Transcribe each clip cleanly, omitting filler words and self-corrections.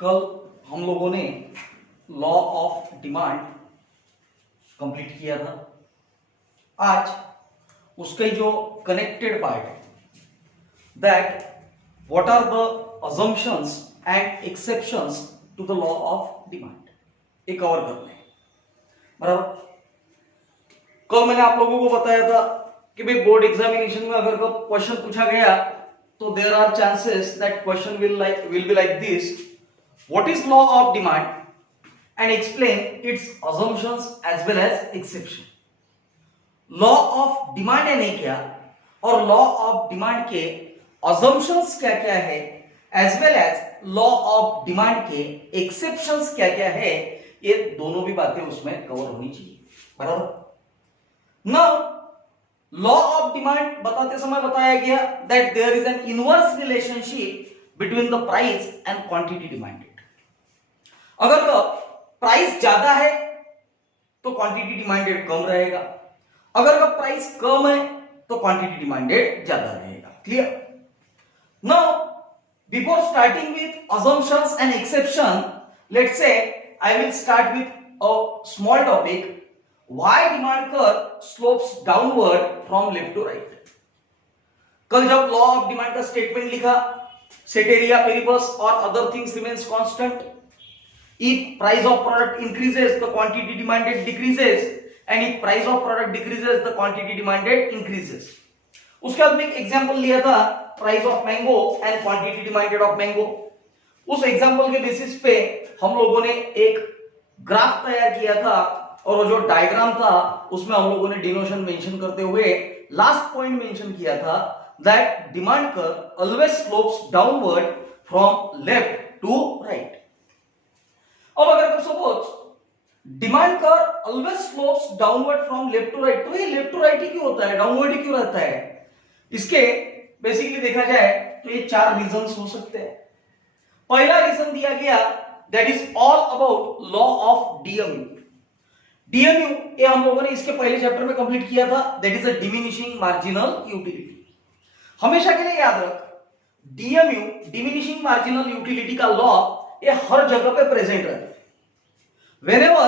कल हम लोगों ने लॉ ऑफ डिमांड कंप्लीट किया था। आज उसके जो कनेक्टेड पार्ट है, that what are the assumptions and exceptions to the law of demand, ये कवर करते हैं। बराबर। कल मैंने आप लोगों को बताया था कि भाई बोर्ड एग्जामिनेशन में अगर क्वेश्चन पूछा गया तो there are chances that question will be like this, what is law of demand and explain its assumptions as well as exception. Law of demand यानी क्या और लॉ ऑफ डिमांड के assumptions क्या क्या है as well as law of demand के exceptions क्या क्या है, ये दोनों भी बातें उसमें कवर होनी चाहिए। बराबर। नाउ लॉ ऑफ डिमांड बताते समय बताया गया that there is an inverse relationship between the price and quantity demanded. अगर प्राइस ज्यादा है तो क्वांटिटी डिमांडेड कम रहेगा, अगर का प्राइस कम है तो क्वांटिटी डिमांडेड ज्यादा रहेगा। Clear? Now before starting with assumptions and exception, let's say I will start with a small topic, why demand curve slopes downward from left to right. कल जब लॉ ऑफ डिमांड का statement लिखा, सेटेरिया paribus और other things remains constant. If price of product increases, the quantity demanded decreases, and if price of product decreases, the quantity demanded increases. उसके बाद में एक example लिया था, price of mango and quantity demanded of mango. उस example के basis पे हम लोगों ने एक ग्राफ तैयार किया था और वो जो डायग्राम था उसमें हम लोगों ने डिनोशन मेंशन करते हुए लास्ट पॉइंट मेंशन किया था that demand curve always slopes downward from left to right. अब अगर suppose demand curve always slopes downward from left to right, तो ये लेफ्ट टू राइट ही क्यों होता है, डाउनवर्ड ही क्यों रहता है? इसके बेसिकली देखा जाए तो ये चार रीजंस हो सकते हैं. पहला रीजन दिया गया that is all about law of DMU. DMU ये हम लोगों ने इसके पहले चैप्टर में कंप्लीट किया था, that is a diminishing marginal utility. हमेशा के लिए याद रख, डीएमयू डिमिनिशिंग मार्जिनल यूटिलिटी का लॉ ये हर जगह पे प्रेजेंट रहता है. Whenever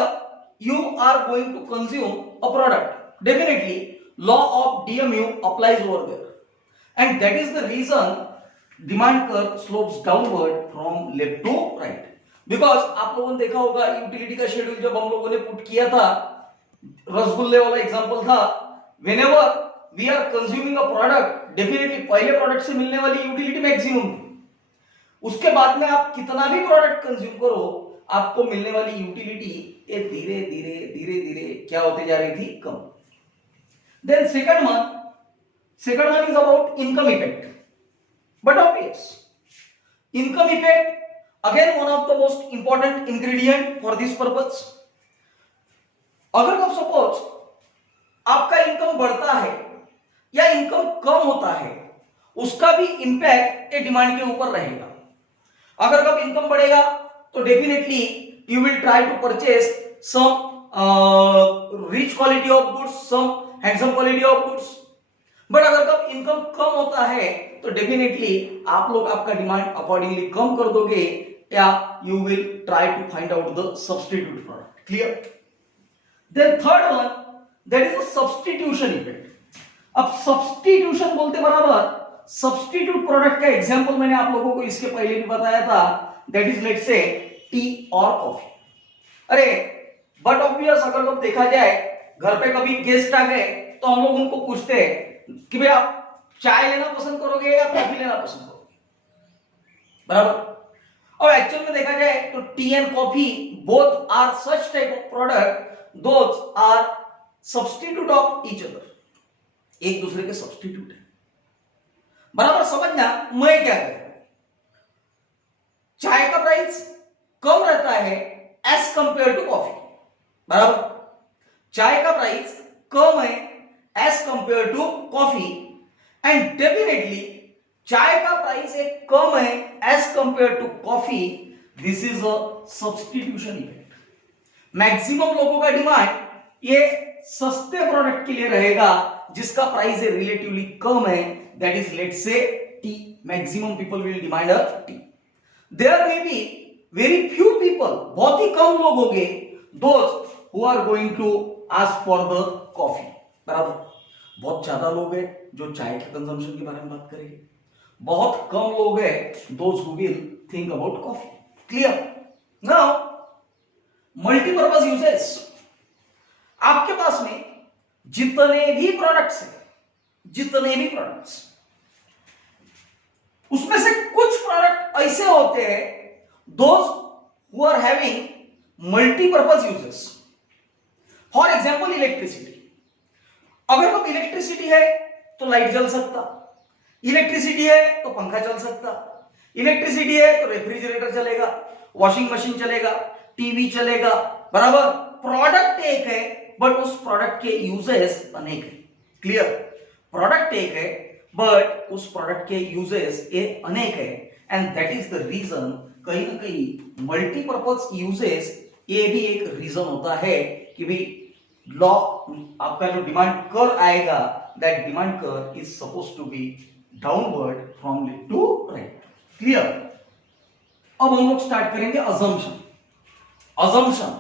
you are going to consume a product, definitely law of DMU applies over there, and that is the reason demand curve slopes downward from left to right. Because आप लोगों ने देखा होगा यूटिलिटी का schedule जब हम लोगों ने पुट किया था, रसगुल्ले वाला एग्जांपल था, whenever we are consuming a product, definitely पहले प्रोडक्ट से मिलने वाली यूटिलिटी मैक्सिमम थी. उसके बाद में आप कितना भी प्रोडक्ट कंज्यूम करो, आपको मिलने वाली यूटिलिटी ये धीरे धीरे धीरे धीरे क्या होते जा रही थी, कम. Then second one is about income effect. But obvious income effect again one of the most important ingredient for this purpose. अगर आप सपोज आपका इनकम बढ़ता है या इनकम कम होता है, उसका भी इंपैक्ट ये डिमांड के ऊपर रहेगा. अगर कब इनकम बढ़ेगा तो definitely you will try to purchase some rich quality of goods, some handsome quality of goods. But अगर कब इनकम कम होता है तो डेफिनेटली आप लोग आपका डिमांड अकॉर्डिंगली कम कर दोगे या you will try to find out the substitute product. Clear? Then third one that is the substitution effect. अब सब्स्टिट्यूशन बोलते बराबर सब्स्टिट्यूट प्रोडक्ट का एग्जांपल मैंने आप लोगों को इसके पहले भी बताया था, that is let's say T और कॉफी. अरे बट ऑब्वियस अगर लोग देखा जाए घर पे कभी गेस्ट आ गए तो हम लोग उनको पूछते हैं कि भाई आप चाय लेना पसंद करोगे या कॉफी लेना पसंद करोगे. बराबर. और एक्चुअल में देखा जाए तो tea and coffee both are such type of product, those are substitute of each other, एक दूसरे के सब्स्टिट्यूट है. बराबर. समझना मैं क्या कह रहा हूं. चाय का प्राइस कम रहता है एज कंपेयर टू कॉफी. बराबर. चाय का प्राइस कम है as compare to coffee, and definitely चाय का प्राइस एक कम है as compare to coffee. This is a substitution effect. Maximum लोगों का डिमांड ये सस्ते प्रोडक्ट के लिए रहेगा जिसका प्राइस रिलेटिवली कम है, that is let's say tea. Maximum people will demand a tea. There may be very few people, बहुत ही कम लोग होंगे, those who are going to ask for the coffee, बराबर। बहुत ज्यादा लोग हैं जो चाय के कंजम्पशन के बारे में बात करेंगे, बहुत कम लोग हैं those who will think about coffee. Clear? Now multipurpose uses, आपके पास में जितने भी प्रोडक्ट्स हैं, जितने भी प्रोडक्ट्स, उसमें से कुछ प्रोडक्ट ऐसे होते हैं those who are having multipurpose uses. For example electricity, अगर वो इलेक्ट्रिसिटी है तो लाइट जल सकता, इलेक्ट्रिसिटी है तो पंखा चल सकता, इलेक्ट्रिसिटी है तो रेफ्रिजरेटर चलेगा, वॉशिंग मशीन चलेगा, टीवी चलेगा, बराबर। प्रोडक्ट एक है बट उस प्रोडक्ट के यूजेस अनेक है। क्लियर? प्रोडक्ट एक है बट उस प्रोडक्ट के यूजेस ये अनेक है, and that is the reason, कहीं ना कहीं मल्टीपर्पज यूजेस ये भी एक रीजन होता है कि भाई लॉ, आपका जो डिमांड कर आएगा, that demand curve is suppose to be downward from left to right. Clear? अब हम लोग स्टार्ट करेंगे अजम्पशन। अजम्पशन,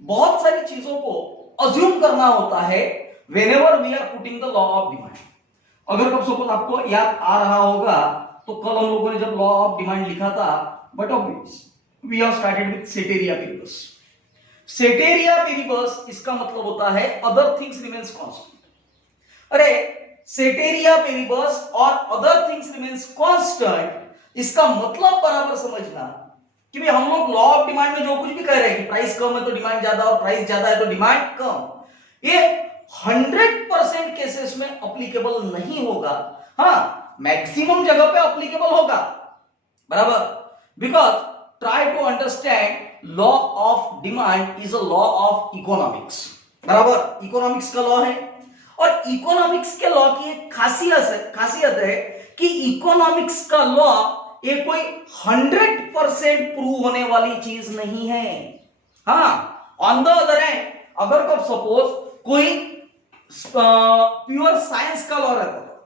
बहुत सारी चीजों को अज्यूम करना होता है whenever we are putting the law of demand. अगर कब सपोज आपको याद आ रहा होगा तो कल हम लोगों ने जब लॉ ऑफ डिमांड लिखा था, but obvious we have started with ceteris paribus. Ceteris paribus इसका मतलब होता है अदर थिंग्स रिमेन्स कांस्टेंट। अरे सेटेरिया पेरिबस और अदर थिंग्स रिमेन्स कांस्टेंट, इसका मतलब बराबर समझना कि भाई हम लोग लॉ ऑफ डिमांड में जो कुछ भी कह रहे हैं कि प्राइस कम है तो डिमांड ज्यादा और प्राइस ज्यादा है तो डिमांड कम, ये 100% केसेस में अप्लीकेबल नहीं होगा। हाँ, मैक्सिमम जगह पे अप्लीकेबल होगा, बराबर। Because try to understand law of demand is a law of economics, बराबर। इकोनॉमिक्स का लॉ है और इकोनॉमिक्स के लॉ की एक खासियत है कि इकोनॉमिक्स का लॉ ये कोई 100% प्रूव होने वाली चीज नहीं है। हाँ, ऑन द अदर हैंड अगर कब सपोज कोई प्योर साइंस का लॉ रहता है,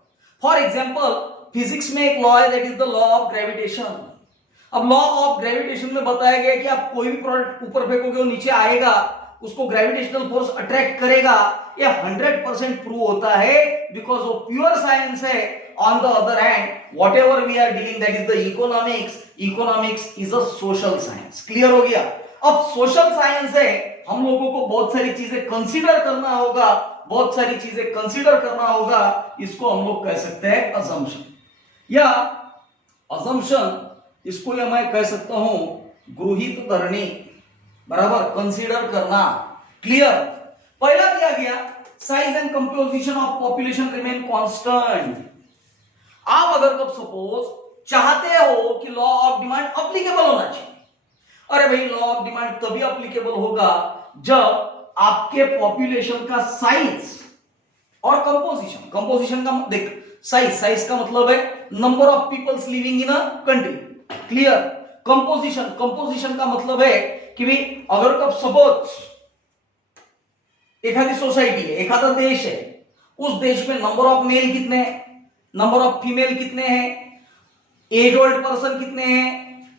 फॉर एग्जांपल फिजिक्स में एक लॉ है that is the law of gravitation. अब लॉ ऑफ ग्रेविटेशन में बताया गया कि आप कोई भी प्रोडक्ट ऊपर फेंकोगे वो नीचे आएगा, उसको ग्रेविटेशनल फोर्स अट्रैक्ट करेगा। ये 100% प्रूव होता है बिकॉज वो प्योर साइंस है। On the other hand whatever we are dealing that is the economics is a social science. Clear हो गया? अब सोशल साइंस है, हम लोगों को बहुत सारी चीजें कंसीडर करना होगा, बहुत सारी चीजें कंसीडर करना होगा, इसको हम लोग कह सकते हैं अजम्पशन, या अजम्पशन इसको या मैं कह सकता हूं गृहीत धरनी, बराबर, कंसीडर करना। क्लियर? पहला दिया गया size and composition of population remain constant. आप अगर कब सपोज चाहते हो कि लॉ ऑफ डिमांड अप्लीकेबल होना चाहिए, अरे भाई लॉ ऑफ डिमांड तभी अप्लीकेबल होगा जब आपके पॉपुलेशन का साइज और कंपोजिशन का देख, साइज का मतलब है number of peoples living in a country. Clear? Composition का मतलब है कि भाई अगर कब सपोज एखादी सोसाइटी है, एखादा देश है, उस देश में नंबर ऑफ मेल कितने हैं, नंबर ऑफ फीमेल कितने हैं, एज ओल्ड पर्सन कितने हैं,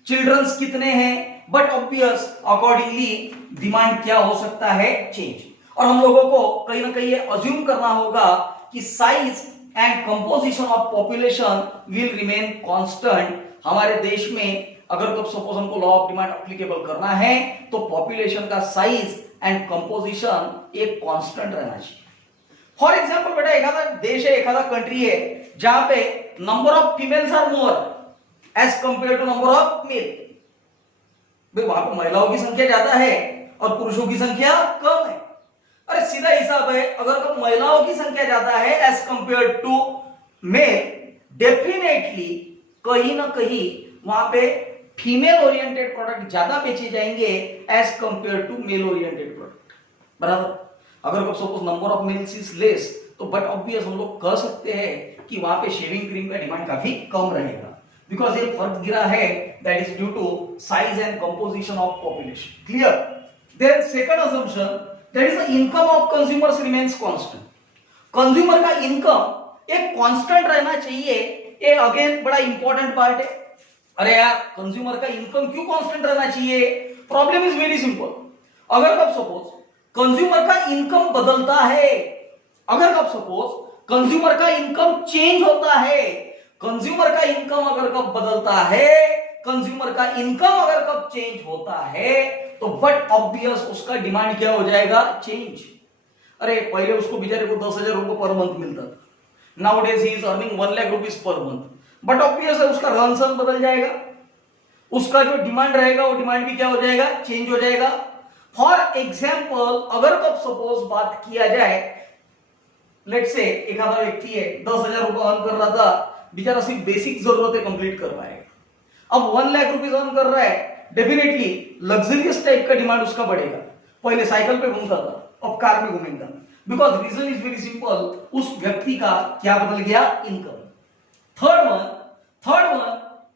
चिल्ड्रंस कितने हैं, बट ऑब्वियस अकॉर्डिंगली डिमांड क्या हो सकता है, चेंज। और हम लोगों को कहीं ना कहीं ये अज्यूम करना होगा कि size and composition of population will remain constant. हमारे देश में अगर कब सपोज हमको लॉ ऑफ डिमांड एप्लीकेबल करना है तो पॉपुलेशन का साइज एंड कंपोजिशन एक कांस्टेंट रहना चाहिए। फॉर एग्जांपल बेटा एखादा देश है, एखादा कंट्री है जहां पे number of females are more as compare to number of male, भाई वहां पे महिलाओं की संख्या ज्यादा है और पुरुषों की संख्या कम है। अरे सीधा हिसाब है, अगर कब महिलाओं की संख्या ज्यादा है as compare to male, definitely कहीं ना कहीं वहां पे फीमेल ओरिएंटेड प्रोडक्ट ज्यादा बेचे जाएंगे as compare to male oriented product, बराबर। अगर कब suppose number of males is less तो बट ऑब्वियस हम लोग कह सकते हैं कि वहां पे शेविंग क्रीम का डिमांड काफी कम रहेगा, बिकॉज ये फर्क गिरा है that is due to size and composition of population. Clear? Then second assumption that is the income of consumers remains constant. Consumer का इनकम एक कांस्टेंट रहना चाहिए, ये अगेन बड़ा इंपॉर्टेंट पार्ट है। अरे यार कंज्यूमर का इनकम क्यों कांस्टेंट रहना चाहिए? Problem is very simple. अगर कब सपोज कंज्यूमर का इनकम बदलता है, अगर कब सपोज कंज्यूमर का इनकम चेंज होता है, कंज्यूमर का इनकम अगर कब बदलता है, कंज्यूमर का इनकम अगर कब चेंज होता है, तो बट ऑब्वियस उसका डिमांड क्या हो जाएगा? चेंज। अरे पहले उसको बेचारे को 10,000 रुपए पर मंथ मिलता था, now days he is earning 1 lakh rupees per month, but obvious है उसका रहन सहन बदल जाएगा, उसका जो डिमांड रहेगा वो डिमांड भी क्या हो जाएगा? चेंज हो जाएगा। फॉर एग्जाम्पल अगर कब सपोज बात किया जाए, लेट से एक आधा व्यक्ति है 10,000 रुपए अर्न कर रहा था, बेचारा सिर्फ बेसिक जरूरतें कंप्लीट कर पाएगा। अब 1 लाख रुपीज अर्न कर रहा है, डेफिनेटली लग्जरियस टाइप का डिमांड उसका बढ़ेगा। पहले साइकिल पे घूमता था, अब कार में घूमेगा, because reason is very simple, उस व्यक्ति का क्या बदल गया? Income. Third one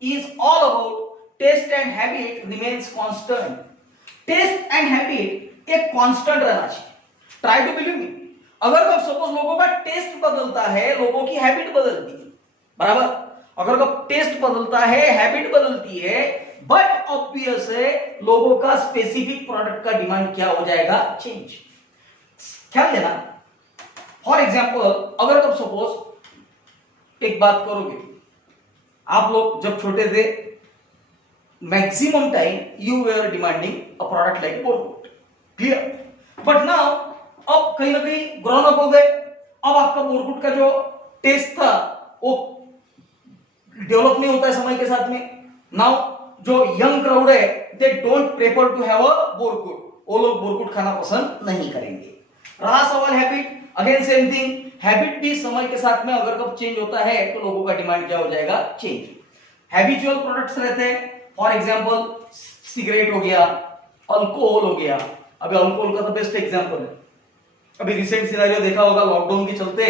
is all about taste and habit remains constant. Taste and habit एक कांस्टेंट रहना चाहिए। ट्राई टू बिलीव मी, अगर कब सपोज लोगों का टेस्ट बदलता है, लोगों की हैबिट बदलती है, बराबर? अगर कब टेस्ट बदलता है, हैबिट बदलती है, बट ऑब्वियस है लोगों का स्पेसिफिक प्रोडक्ट का डिमांड क्या हो जाएगा? चेंज। ख्याल देना, फॉर एग्जाम्पल अगर कब सपोज एक बात करोगे, आप लोग जब छोटे थे maximum time you were demanding a product like बोरकोट, क्लियर? बट नाउ अब कहीं ना कहीं ग्रोन अप हो गए, अब आपका बोरकोट का जो टेस्ट था वो डेवलप नहीं होता है समय के साथ में। नाउ जो यंग क्राउड है they don't prefer to have a बोरकोट, वो लोग बोरकोट खाना पसंद नहीं करेंगे। रहा सवाल habit, again same thing, habit भी समय के साथ में अगर कब चेंज होता है तो लोगों का डिमांड क्या हो जाएगा? चेंज। हैबिचुअल प्रोडक्ट्स रहते हैं, फॉर एग्जांपल सिगरेट हो गया, अल्कोहल हो गया। अभी अल्कोहल का तो बेस्ट एग्जांपल है, अभी रिसेंट सिनेरियो देखा होगा, लॉकडाउन के चलते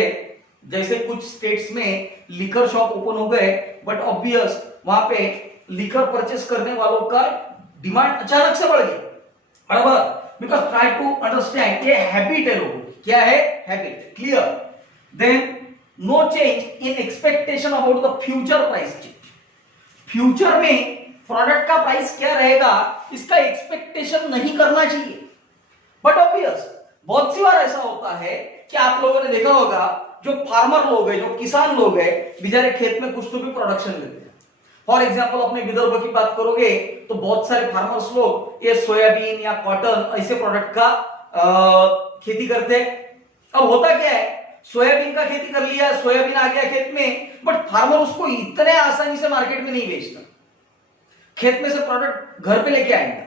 जैसे कुछ स्टेट्स में लिकर शॉप ओपन हो गए, बट ऑब्वियस वहां पे लिकर परचेस करने वालों का डिमांड अचानक से बढ़ गया, बराबर? बिकॉज ट्राई टू अंडरस्टैंड, ये हैबिट है लोगों की। क्या है? Habit, clear? Then no change in expectation about the future price change. Future में प्रोडक्ट का प्राइस क्या रहेगा इसका एक्सपेक्टेशन नहीं करना चाहिए, बट ऑब्वियस बहुत सी बार ऐसा होता है कि आप लोगों ने देखा होगा जो फार्मर लोग हैं, जो किसान लोग हैं, बेचारे खेत में कुछ तो भी प्रोडक्शन लेते हैं। फॉर एग्जांपल अपने विदर्भ की बात करोगे तो बहुत सारे फार्मर्स लोग ये सोयाबीन या कॉटन ऐसे प्रोडक्ट का खेती करते हैं। अब होता क्या है, सोयाबीन का खेती कर लिया, सोयाबीन आ गया खेत में, बट फार्मर उसको इतने आसानी से मार्केट में नहीं बेचता। खेत में से प्रोडक्ट घर पे लेके आएगा,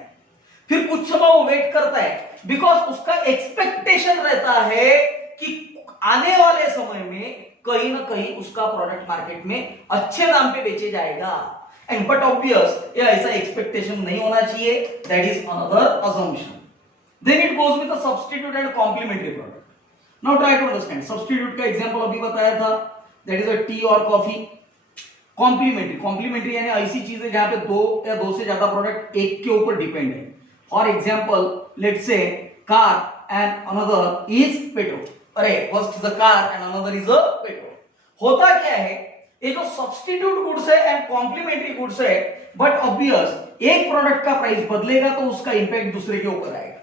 फिर कुछ समय वो वेट करता है, बिकॉज उसका एक्सपेक्टेशन रहता है कि आने वाले समय में कहीं ना कहीं उसका प्रोडक्ट मार्केट में अच्छे दाम पे बेचे जाएगा। एंड बट ऑब्वियस ये ऐसा एक्सपेक्टेशन नहीं होना चाहिए, that is another assumption. Then it goes with the substitute and complementary product. Now try to understand, substitute का एग्जांपल अभी बताया था, दैट इज अ टी और कॉफी। कॉम्प्लीमेंट्री यानी ऐसी चीजें जहां पे दो या दो से ज्यादा प्रोडक्ट एक के ऊपर डिपेंड है। For example let's say car and another is petrol. अरे first is a car and another is a petrol. होता क्या है, ये जो सब्स्टिट्यूट गुड्स है एंड कॉम्प्लीमेंट्री गुड्स है, बट ऑब्वियस एक प्रोडक्ट का प्राइस बदलेगा तो उसका इंपैक्ट दूसरे के ऊपर आएगा।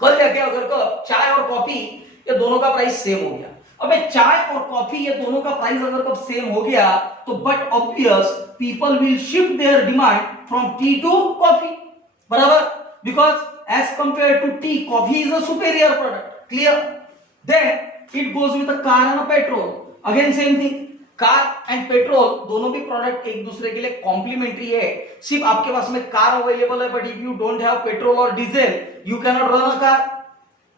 कल जाके अगर चाय और कॉफी ये दोनों का प्राइस सेम हो गया, अबे चाय और कॉफी ये दोनों का प्राइस अगर कब सेम हो गया तो but obvious people will shift their demand from tea to coffee, बराबर? Because as compare to tea, coffee is a superior product, clear? Then it goes with a car and a petrol, again same thing. Car and petrol दोनों भी product एक दूसरे के लिए complementary है। सिर्फ आपके पास में कार अवेलेबल है, but if you don't have petrol और diesel you can not run a car.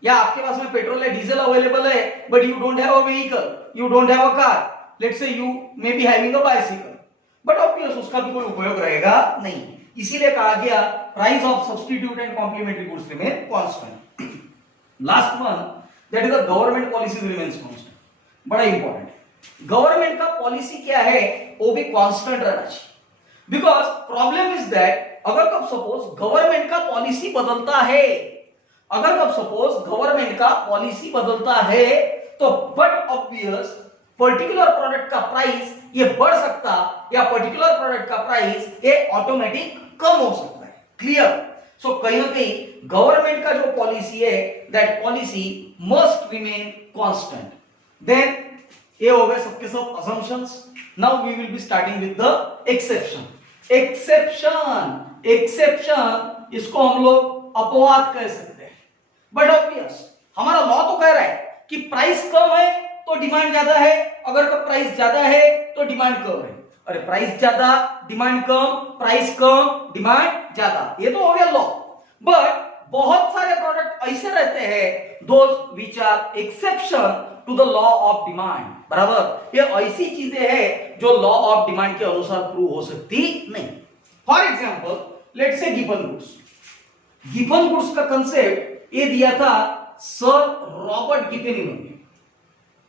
या आपके पास में पेट्रोल या डीजल अवेलेबल है, but you don't have a vehicle, you don't have a car, let's say you may be having a bicycle, but obvious उसका भी कोई उपयोग रहेगा नहीं। इसीलिए कहा गया price of substitute and complementary goods remain constant. Last one that is the government policy remains constant. बड़ा इंपॉर्टेंट है, गवर्नमेंट का पॉलिसी क्या है वो भी कांस्टेंट रहना चाहिए। बिकॉज प्रॉब्लम इज दैट अगर कब सपोज गवर्नमेंट का पॉलिसी बदलता है, अगर कब सपोज गवर्नमेंट का पॉलिसी बदलता है तो बट ऑब्वियस पर्टिकुलर प्रोडक्ट का प्राइस ये बढ़ सकता या पर्टिकुलर प्रोडक्ट का प्राइस ये ऑटोमेटिक कम हो सकता है। क्लियर? सो कहीं ना कहीं गवर्नमेंट का जो पॉलिसी है that policy must remain constant. Then ये हो गए सबके सब assumptions. Now we will be starting with the exception. Exception इसको हम लोग अपवाद कह सकते हैं। बट ऑब्वियस हमारा लॉ तो कह रहा है कि प्राइस कम है तो डिमांड ज्यादा है, अगर का प्राइस ज्यादा है तो डिमांड कम है। अरे प्राइस ज्यादा डिमांड कम, प्राइस कम डिमांड ज्यादा, ये तो हो गया लॉ। बट बहुत सारे प्रोडक्ट ऐसे रहते हैं those which are exception to the law of demand. बराबर, ये ऐसी चीजें हैं जो लॉ ऑफ डिमांड के अनुसार प्रूव हो सकती नहीं। For example let's say gibbon goods. Gibbon goods का कंसेप्ट ये दिया था सर रॉबर्ट गिफेन ने।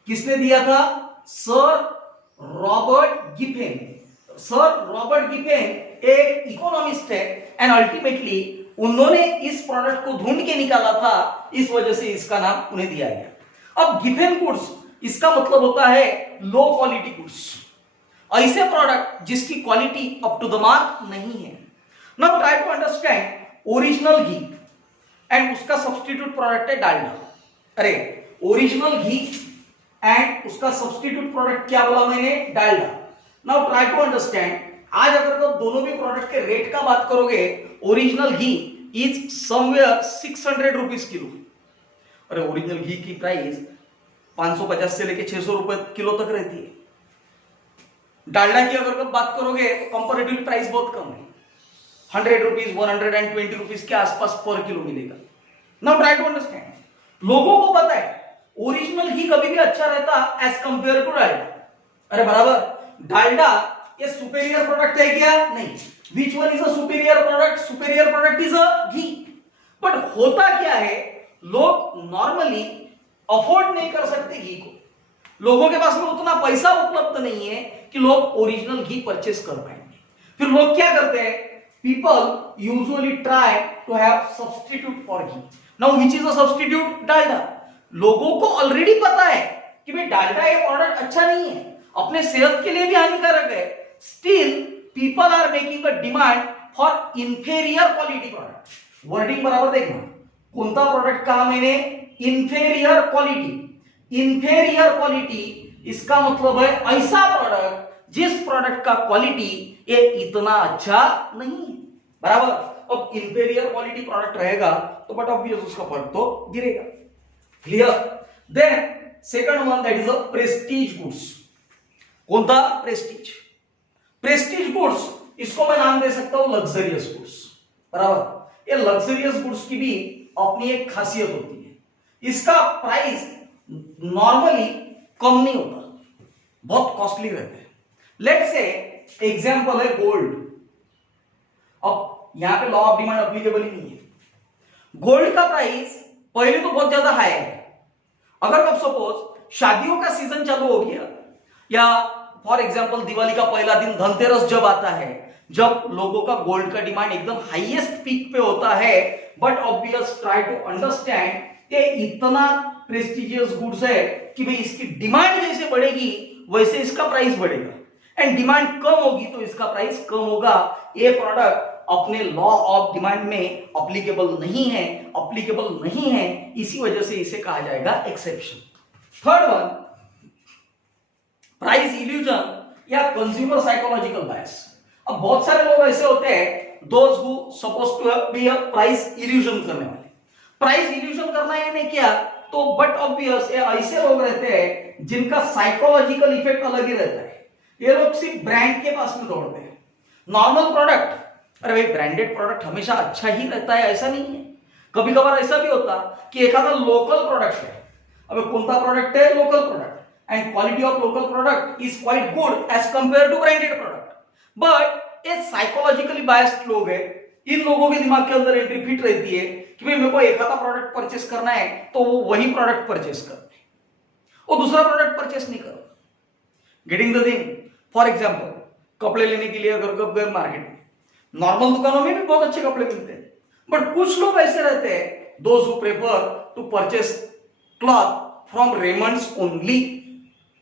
किसने दिया था? Sir Robert Giffen. Sir Robert Giffen एक इकोनॉमिस्ट है एंड अल्टीमेटली उन्होंने इस प्रोडक्ट को ढूंढ के निकाला था, इस वजह से इसका नाम उन्हें दिया गया। अब गिफेन गुड्स इसका मतलब होता है लो क्वालिटी गुड्स, ऐसे प्रोडक्ट जिसकी quality up to the mark नहीं है। Now try to understand original ghee and उसका सब्स्टिट्यूट प्रोडक्ट है डालडा। अरे ओरिजिनल घी एंड उसका सब्स्टिट्यूट प्रोडक्ट क्या बोला मैंने? Dalda. Now try to understand, आज अगर तो दोनों भी प्रोडक्ट के रेट का बात करोगे, original ghee is somewhere 600 rupees kilo. अरे ओरिजिनल घी की प्राइस 550 से लेके 600 रुपए किलो तक रहती है। डालडा की अगर बात करोगे तो कंपैरेटिव प्राइस बहुत कम है, 100 रुपीज 120 रुपीज के आसपास पर किलो मिलेगा। नाउ ट्राई टू अंडरस्टैंड, लोगों को पता है ओरिजिनल घी कभी भी अच्छा रहता एज कंपेयर टू डालडा। अरे बराबर, डालडा ये सुपेरियर प्रोडक्ट है क्या? नहीं। Which one is a superior product? Superior product is a ghee. But होता क्या है, लोग नॉर्मली अफोर्ड नहीं कर सकते घी को, लोगों के पास में उतना पैसा उपलब्ध नहीं है कि लोग ओरिजिनल घी परचेस कर पाएंगे। फिर लोग क्या करते हैं? People usually try to have substitute for ghee. Now which is a substitute? Dalda. लोगों को ऑलरेडी पता है कि भाई डालडा ये प्रोडक्ट अच्छा नहीं है, अपने सेहत के लिए भी हानिकारक है, still people are making a demand for inferior quality product. Wording बराबर देखना, कोणता प्रोडक्ट कहा मैंने? Inferior quality. इंफेरियर क्वालिटी इसका मतलब है ऐसा प्रोडक्ट जिस प्रोडक्ट का क्वालिटी ये इतना अच्छा नहीं है। बराबर, अब इंफेरियर क्वालिटी प्रोडक्ट रहेगा तो बट ऑब्वियस उसका फर्क तो गिरेगा। Clear? Then second one that is a prestige goods. कौन-सा? प्रेस्टीज। प्रेस्टीज गुड्स इसको मैं नाम दे सकता हूं लग्जरियस गुड्स। बराबर, ये लग्जरियस गुड्स की भी अपनी एक खासियत होती है, इसका प्राइस नॉर्मली कम नहीं होता, बहुत कॉस्टली रहता है। लेट्स से एग्जांपल है गोल्ड। अब यहां पे लॉ ऑफ डिमांड एप्लीकेबल ही नहीं है। गोल्ड का प्राइस पहले तो बहुत ज्यादा हाई है। अगर अब सपोज शादियों का सीजन चालू हो गया या फॉर एग्जांपल दिवाली का पहला दिन धनतेरस जब आता है, जब लोगों का गोल्ड का डिमांड एकदम हाईएस्ट पीक पे होता है, but obvious try to understand ये इतना प्रेस्टिजियस गुड्स है कि भाई इसकी डिमांड जैसे बढ़ेगी वैसे इसका प्राइस बढ़ेगा, एंड डिमांड कम होगी तो इसका प्राइस कम होगा। ये प्रोडक्ट अपने लॉ ऑफ डिमांड में एप्लीकेबल नहीं है, इसी वजह से इसे कहा जाएगा exception. Third one, price illusion या कंज्यूमर साइकोलॉजिकल बायस। अब बहुत सारे लोग ऐसे होते हैं those who suppose to be a price illusion करने वाले। प्राइस इल्यूजन करना यानी क्या? तो बट ऑब्वियस ये ऐसे लोग रहते हैं जिनका साइकोलॉजिकल इफेक्ट अलग ही रहता है। ये लोग सिर्फ ब्रांड के पास में दौड़ते हैं। नॉर्मल प्रोडक्ट, अरे भाई ब्रांडेड प्रोडक्ट हमेशा अच्छा ही रहता है ऐसा नहीं है, कभी कभार ऐसा भी होता कि एखादा लोकल प्रोडक्ट है। अब कौन सा प्रोडक्ट है? Local product, and quality of local product is quite good as compared to branded product, but ये psychologically biased लोग हैं, इन लोगों के दिमाग के अंदर एंट्री फिट रहती है कि भाई मेरे को एक आधा प्रोडक्ट परचेस करना है तो वो वही प्रोडक्ट परचेस करते हैं, वो दूसरा प्रोडक्ट परचेस नहीं करते। Getting the thing? For example कपड़े लेने के लिए अगर कब गए मार्केट में, नॉर्मल दुकानों में भी बहुत अच्छे कपड़े मिलते हैं, बट कुछ लोग ऐसे रहते हैं those who prefer to purchase cloth from Raymonds only.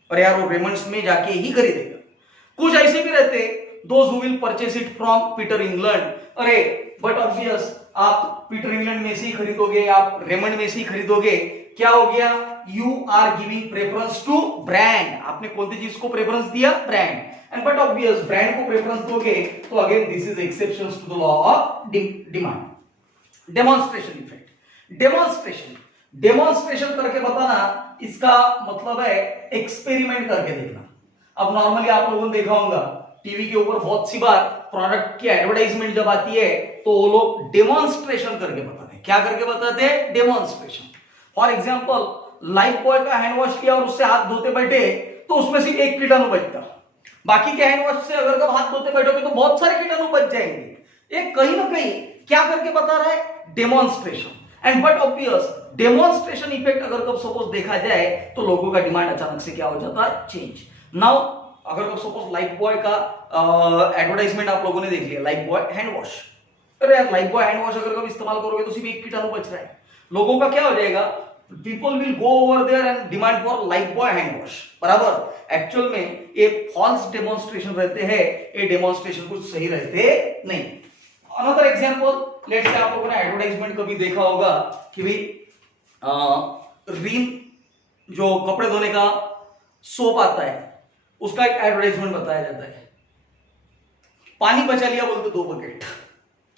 और यार वो रेमंड्स में जाके ही खरीदेगा। कुछ ऐसे भी रहते those who will purchase it from Peter England, अरे बट ऑब्वियस आप पीटर इंग्लैंड में से ही खरीदोगे, आप रेमंड में से ही खरीदोगे, क्या हो गया, you are giving preference to brand, आपने कौन सी चीज को प्रेफरेंस दिया, brand, and but obvious brand को प्रेफरेंस दोगे तो again this is exceptions to the law of demand. Demonstration effect, demonstration करके बताना, इसका मतलब है एक्सपेरिमेंट करके देखना। अब नॉर्मली आप लोगों ने देखा होगा टीवी के ऊपर बहुत सी बार प्रोडक्ट की एडवर्टाइजमेंट जब आती है तो वो लोग डेमोन्स्ट्रेशन करके बताते हैं, क्या करके बताते हैं, demonstration. For example life boy का हैंड वॉश किया और उससे हाथ धोते बैठे तो उसमें सिर्फ एक कीटाणु बचता, बाकी के हैंड वॉश से अगर कब हाथ धोते बैठोगे तो बहुत सारे कीटाणु बच जाएंगे। एक कहीं ना कहीं क्या करके बता रहा है, demonstration, and but obvious demonstration effect अगर कब सपोज देखा जाए तो लोगों का डिमांड अचानक से क्या हो जाता है, चेंज। नाउ अगर कब सपोज लाइफ बॉय का एडवर्टाइजमेंट आप लोगों ने देख लिया, लाइफ बॉय हैंड वॉश, अरे यार लाइफ बॉय हैंड वॉश अगर कब इस्तेमाल करोगे तो सिर्फ एक कीटाणु बच रहा है, लोगों का क्या हो जाएगा, people will go over there and demand for Lifebuoy hand wash, बराबर। एक्चुअल में ये फॉल्स डेमोन्स्ट्रेशन रहते हैं, ये डेमोन्स्ट्रेशन कुछ सही रहते नहीं। अनदर एग्जांपल, लेट्स से आप लोगों ने एडवर्टाइजमेंट कभी देखा होगा कि भाई रिन जो कपड़े धोने का सोप आता है उसका एक एडवर्टाइजमेंट बताया जाता है, पानी बचा लिया बोलते 2 बकेट,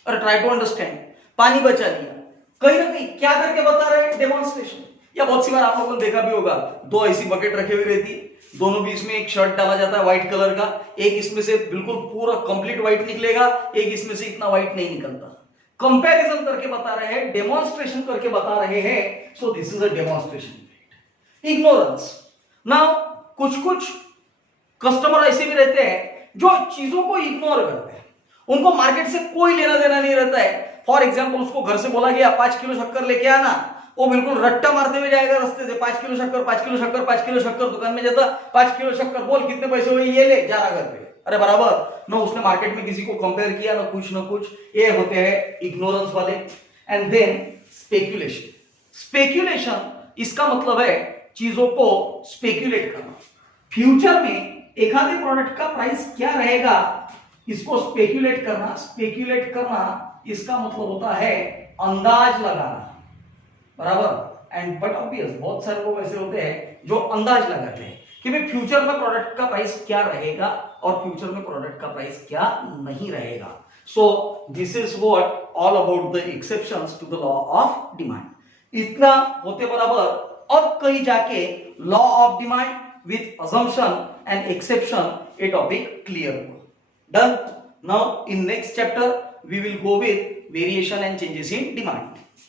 अरे ट्राई टू अंडरस्टैंड, पानी बचा लिया, कहीं ना कहीं क्या करके बता रहे हैं, डेमोन्स्ट्रेशन। या बहुत सी बार आप लोगों ने देखा भी होगा 2 ऐसी बकेट रखी हुई रहती, दोनों बीच में एक शर्ट डाला जाता है व्हाइट कलर का, एक इसमें से बिल्कुल पूरा कंप्लीट व्हाइट निकलेगा, एक इसमें से इतना व्हाइट नहीं निकलता, कंपैरिजन करके बता रहे हैं, डेमोन्स्ट्रेशन करके बता रहे हैं, सो this is a demonstration. Ignorance, now कुछ कस्टमर ऐसे भी रहते हैं जो चीजों को इग्नोर करते हैं, उनको मार्केट से कोई लेना देना नहीं रहता है। फॉर एग्जांपल उसको घर से बोला गया 5 किलो शक्कर लेके आना, वो बिल्कुल रट्टा मारते हुए जाएगा रास्ते से, 5 किलो शक्कर 5 किलो शक्कर 5 किलो शक्कर, दुकान में जाता 5 किलो शक्कर, बोल कितने पैसे हुए, ये ले, जा रहा घर पे, अरे बराबर। ना उसने मार्केट में किसी को कंपेयर किया, ना कुछ, ये होते हैं इग्नोरेंस वाले। एंड देन स्पेक्यूलेशन, स्पेक्यूलेशन इसका मतलब है चीजों को स्पेक्यूलेट करना, फ्यूचर में एखादे प्रोडक्ट का प्राइस क्या रहेगा इसको स्पेक्यूलेट करना इसका मतलब होता है अंदाज लगाना, बराबर। एंड बट ऑब्वियस बहुत सारे लोग ऐसे होते हैं जो अंदाज लगाते हैं कि भाई फ्यूचर में प्रोडक्ट का प्राइस क्या रहेगा और फ्यूचर में प्रोडक्ट का प्राइस क्या नहीं रहेगा। So this is what all about the exceptions to the law of demand. इतना होते बराबर और कहीं जाके law of demand with assumption and exception a topic clear. Done. Now in next chapter we will go with variation and changes in demand.